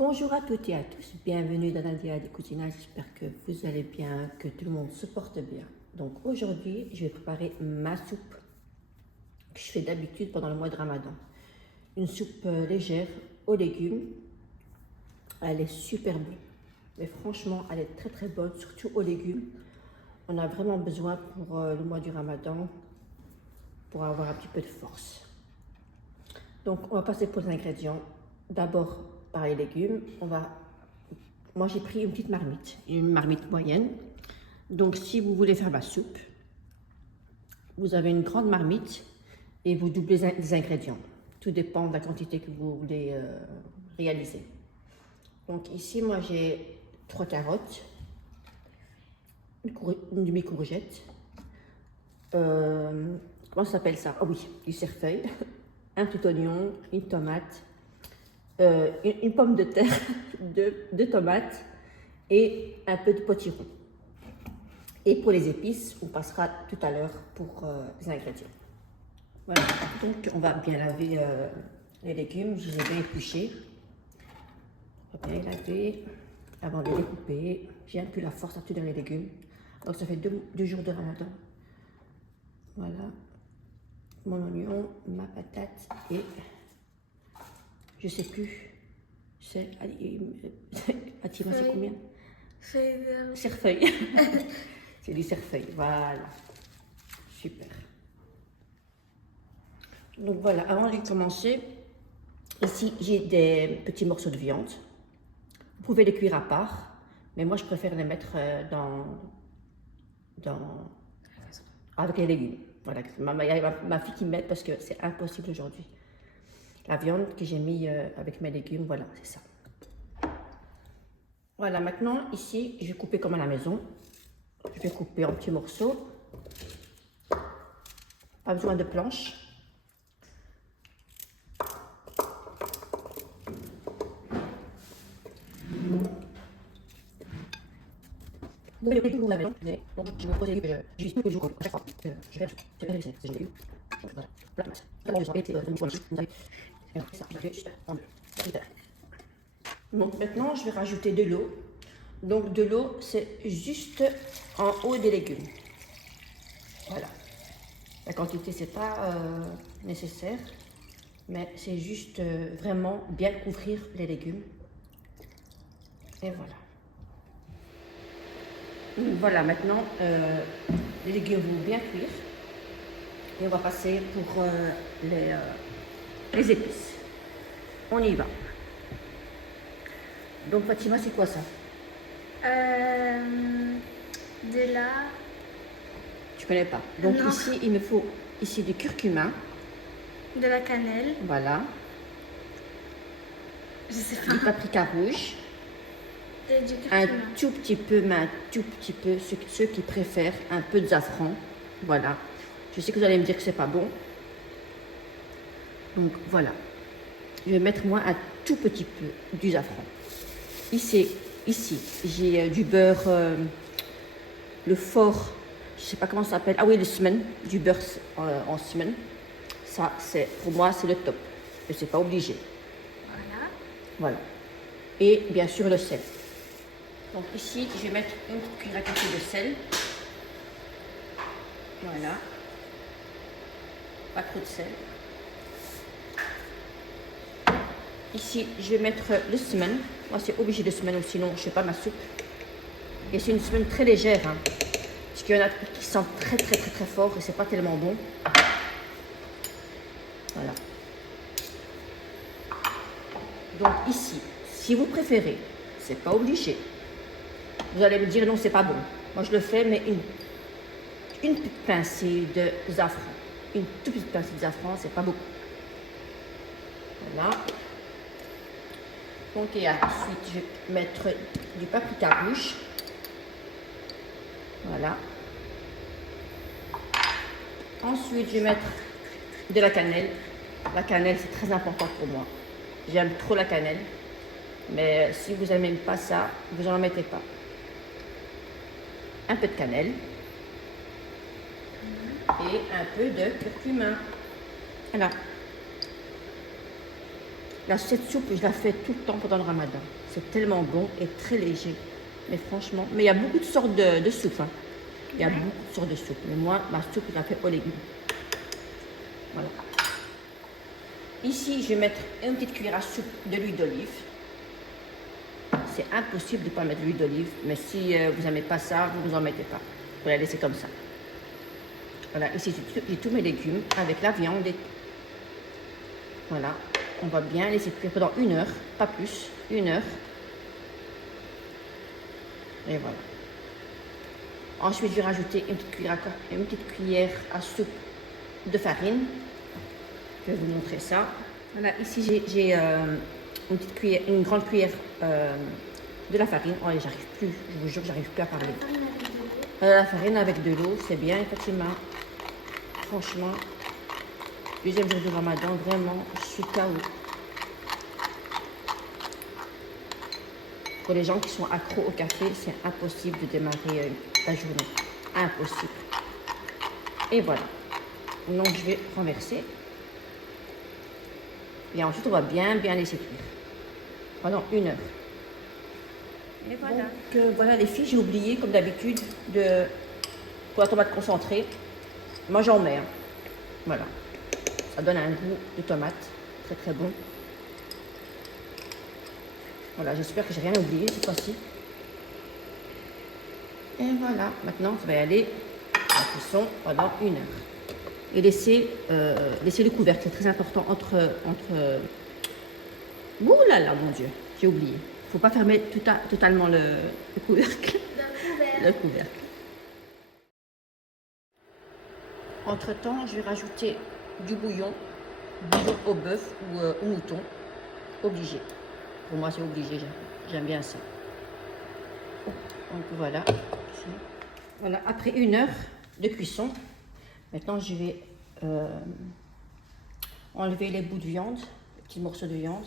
Bonjour à toutes et à tous, bienvenue dans Nadia des Cousinage, j'espère que vous allez bien, que tout le monde se porte bien. Donc aujourd'hui, je vais préparer ma soupe que je fais d'habitude pendant le mois de Ramadan. Une soupe légère aux légumes, elle est super bonne. Mais franchement, elle est très bonne, surtout aux légumes. On a vraiment besoin pour le mois du Ramadan, pour avoir un petit peu de force. Donc on va passer pour les ingrédients. D'abord par les légumes, moi j'ai pris une marmite moyenne. Donc si vous voulez faire ma soupe, vous avez une grande marmite et vous doublez les ingrédients. Tout dépend de la quantité que vous voulez réaliser. Donc ici moi j'ai 3 carottes, une demi-courgette, comment ça s'appelle ça? Ah oui, du cerfeuil, un petit oignon, une tomate, une pomme de terre, deux tomates et un peu de potiron. Et pour les épices, on passera tout à l'heure pour les ingrédients. Voilà, donc on va bien laver les légumes, je les ai bien épluchés. On va bien les laver avant de les découper. J'ai un peu la force à tout dans les légumes. Donc ça fait deux jours de Ramadan. Voilà, mon oignon, ma patate et je sais plus, c'est Fatima, c'est combien? Cerfeuil. C'est du cerfeuil, voilà. Super. Donc voilà, avant de commencer, ici j'ai des petits morceaux de viande. Vous pouvez les cuire à part, mais moi je préfère les mettre avec les légumes. Voilà, ma fille qui m'aide parce que c'est impossible aujourd'hui. La viande que j'ai mis avec mes légumes, voilà, c'est ça. Voilà, maintenant ici, je vais couper comme à la maison. Je vais couper en petits morceaux. Pas besoin de planche. Donc, je vais vous la maison. Donc, je vais poser je vis tous les jours à chaque fois. Je vais vérifier si j'ai eu. Voilà. La tomate. Donc maintenant, je vais rajouter de l'eau. Donc de l'eau, c'est juste en haut des légumes. Voilà. La quantité, c'est pas nécessaire, mais c'est juste vraiment bien couvrir les légumes. Et voilà. Voilà, maintenant, les légumes vont bien cuire. Et on va passer pour les épices. On y va. Donc Fatima, c'est quoi ça? De là. Tu connais pas. Donc Non. ici, il me faut ici du curcuma. De la cannelle. Voilà. Je sais Du pas. paprika rouge. Et du Un curcuma. tout petit peu, mais un tout petit peu, ceux qui préfèrent un peu de safran. Voilà. Je sais que vous allez me dire que c'est pas bon. Donc voilà. Je vais mettre moi un tout petit peu du safran. Ici j'ai du beurre, le fort, je sais pas comment ça s'appelle. Ah oui, le semaine, du beurre en semaine. Ça, pour moi, c'est le top. Je sais pas obligé. Voilà. Voilà. Et bien sûr le sel. Donc ici, je vais mettre une cuillère à café de sel. Voilà. Pas trop de sel. Ici, je vais mettre le semaine. Moi, c'est obligé de semaine ou sinon je ne fais pas ma soupe. Et c'est une semaine très légère. Hein, parce qu'il y en a qui sentent très fort et c'est pas tellement bon. Voilà. Donc ici, si vous préférez, c'est pas obligé. Vous allez me dire non, c'est pas bon. Moi, je le fais, mais une petite pincée de safran. Une toute petite pincée de safran, c'est pas beaucoup. Voilà. Donc et ensuite, je vais mettre du paprika rouge. Voilà. Ensuite, je vais mettre de la cannelle. La cannelle, c'est très important pour moi. J'aime trop la cannelle. Mais si vous n'aimez pas ça, vous n'en mettez pas. Un peu de cannelle. Et un peu de curcuma. Voilà. Cette soupe, je la fais tout le temps pendant le ramadan. C'est tellement bon et très léger. Mais franchement, mais il y a beaucoup de sortes de soupes. Hein. Il y a beaucoup de sortes de soupes. Mais moi, ma soupe, je la fais aux légumes. Voilà. Ici, je vais mettre une petite cuillère à soupe de l'huile d'olive. C'est impossible de ne pas mettre de l'huile d'olive. Mais si vous n'aimez pas ça, vous en mettez pas. Vous la laissez comme ça. Voilà, ici, j'ai tous mes légumes avec la viande. Voilà. On va bien laisser cuire pendant 1 heure, pas plus, 1 heure. Et voilà. Ensuite, je vais rajouter une petite cuillère à soupe de farine. Je vais vous montrer ça. Voilà, ici j'ai une grande cuillère de la farine. Oh, j'arrive plus, je vous jure, j'arrive plus à parler. La farine avec de l'eau, c'est bien, effectivement. Franchement, deuxième jour du ramadan, vraiment, je suis KO. Pour les gens qui sont accros au café, c'est impossible de démarrer la journée. Impossible. Et voilà. Donc, je vais renverser. Et ensuite, on va bien laisser cuire. Pendant 1 heure. Et voilà. Donc, voilà les filles, j'ai oublié, comme d'habitude, pour la tomate concentrée. Moi, j'en mets. Hein. Voilà. Ça donne un goût de tomate. Très, très bon. Voilà, j'espère que j'ai rien oublié cette fois-ci. Et voilà, maintenant, ça va y aller à la cuisson pendant 1 heure. Et laisser le couvercle, c'est très important Ouh là là, mon Dieu, j'ai oublié. Il ne faut pas fermer totalement le couvercle. Le couvercle. Entre-temps, je vais rajouter du bouillon au bœuf ou au mouton. Obligé. Pour moi, c'est obligé. J'aime bien ça. Donc voilà. Voilà, après 1 heure de cuisson, maintenant je vais enlever les bouts de viande, les petits morceaux de viande.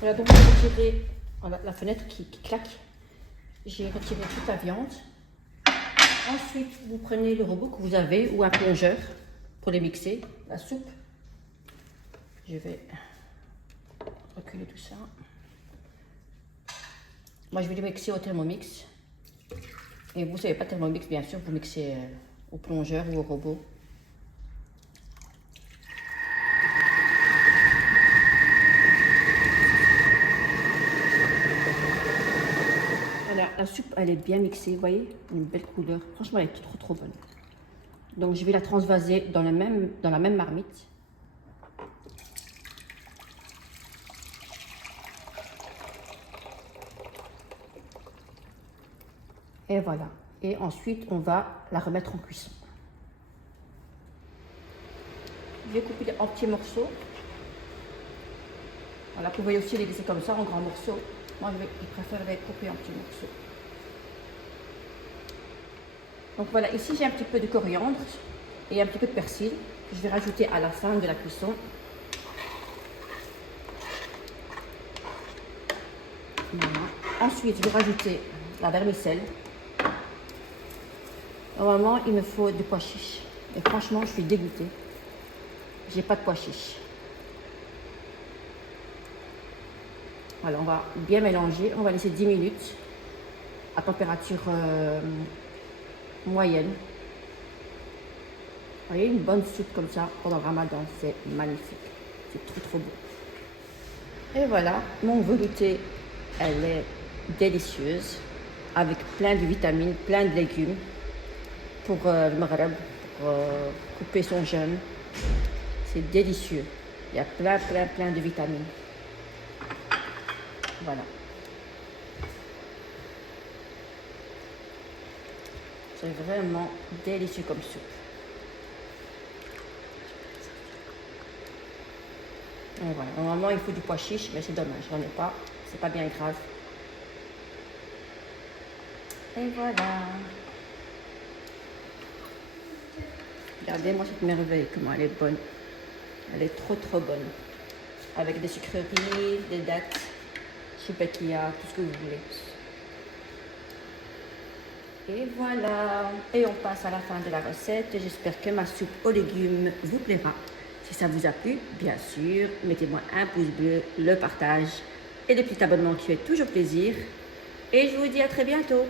Voilà, donc j'ai retiré la fenêtre qui claque. J'ai retiré toute la viande. Ensuite, vous prenez le robot que vous avez ou un plongeur pour les mixer, la soupe. Je vais reculer tout ça. Moi, je vais les mixer au Thermomix. Et vous ne savez pas Thermomix, bien sûr, vous mixez au plongeur ou au robot. La soupe, elle est bien mixée, vous voyez, une belle couleur. Franchement, elle est trop bonne. Donc, je vais la transvaser dans la même marmite. Et voilà. Et ensuite, on va la remettre en cuisson. Je vais couper en petits morceaux. Voilà, vous pouvez aussi les laisser comme ça, en grands morceaux. Moi, je préfère les couper en petits morceaux. Donc voilà, ici j'ai un petit peu de coriandre et un petit peu de persil que je vais rajouter à la fin de la cuisson. Voilà. Ensuite, je vais rajouter la vermicelle. Normalement, il me faut du pois chiche. Et franchement, je suis dégoûtée. J'ai pas de pois chiche. Voilà, on va bien mélanger. On va laisser 10 minutes à température moyenne. Vous voyez, une bonne soupe comme ça pendant le ramadan, c'est magnifique. C'est trop beau. Et voilà, mon velouté, elle est délicieuse, avec plein de vitamines, plein de légumes pour le Maghreb, pour couper son jeûne. C'est délicieux. Il y a plein de vitamines. Voilà. C'est vraiment délicieux comme soupe. Et voilà. Normalement, il faut du pois chiche, mais c'est dommage, j'en ai pas. C'est pas bien grave. Et voilà. Regardez-moi cette merveille, comment elle est bonne. Elle est trop bonne. avec des sucreries, des dattes, choupeklia, tout ce que vous voulez. Et voilà, et on passe à la fin de la recette. J'espère que ma soupe aux légumes vous plaira. Si ça vous a plu, bien sûr, mettez-moi un pouce bleu, le partage et le petit abonnement qui fait toujours plaisir. Et je vous dis à très bientôt.